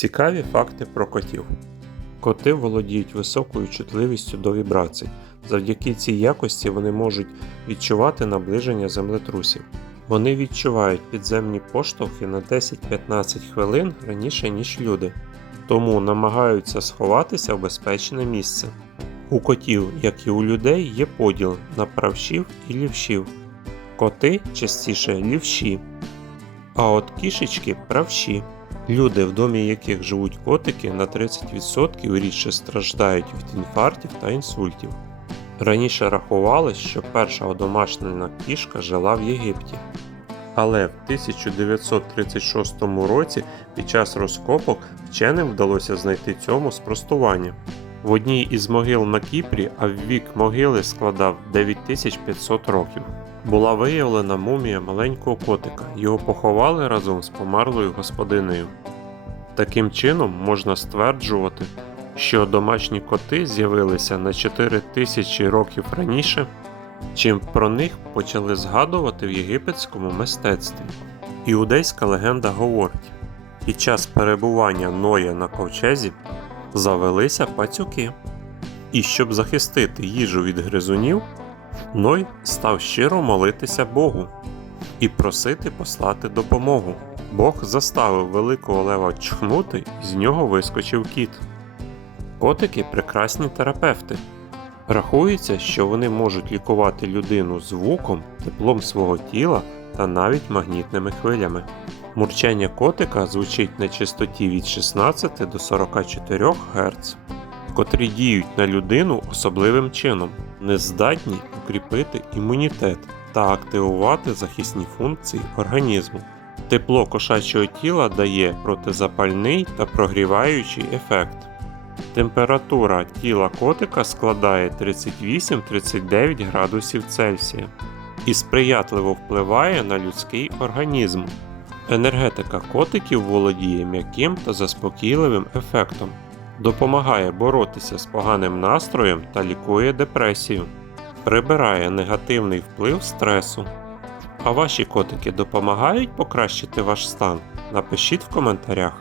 Цікаві факти про котів. Коти володіють високою чутливістю до вібрацій. Завдяки цій якості вони можуть відчувати наближення землетрусів. Вони відчувають підземні поштовхи на 10-15 хвилин раніше, ніж люди, тому намагаються сховатися в безпечне місце. У котів, як і у людей, є поділ на правшів і лівшів. Коти частіше лівші, а от кішечки правші. Люди, в домі яких живуть котики, на 30% рідше страждають від інфарктів та інсультів. Раніше рахувалось, що перша одомашнена кішка жила в Єгипті. Але в 1936 році під час розкопок вченим вдалося знайти цьому спростування. В одній із могил на Кіпрі, а вік могили складав 9500 років. Була виявлена мумія маленького котика. Його поховали разом з померлою господинею. Таким чином можна стверджувати, що домашні коти з'явилися на 4000 років раніше, чим про них почали згадувати в єгипетському мистецтві. Іудейська легенда говорить: під час перебування Ноя на ковчезі завелися пацюки. І щоб захистити їжу від гризунів, Ной став щиро молитися Богу і просити послати допомогу. Бог заставив великого лева чхнути, і з нього вискочив кіт. Котики прекрасні терапевти. Рахується, що вони можуть лікувати людину звуком, теплом свого тіла та навіть магнітними хвилями. Мурчання котика звучить на частоті від 16 до 44 Гц, котрі діють на людину особливим чином, не здатні укріпити імунітет та активувати захисні функції організму. Тепло кошачого тіла дає протизапальний та прогріваючий ефект. Температура тіла котика складає 38-39 градусів Цельсія і сприятливо впливає на людський організм. Енергетика котиків володіє м'яким та заспокійливим ефектом, допомагає боротися з поганим настроєм та лікує депресію, прибирає негативний вплив стресу. А ваші котики допомагають покращити ваш стан? Напишіть в коментарях.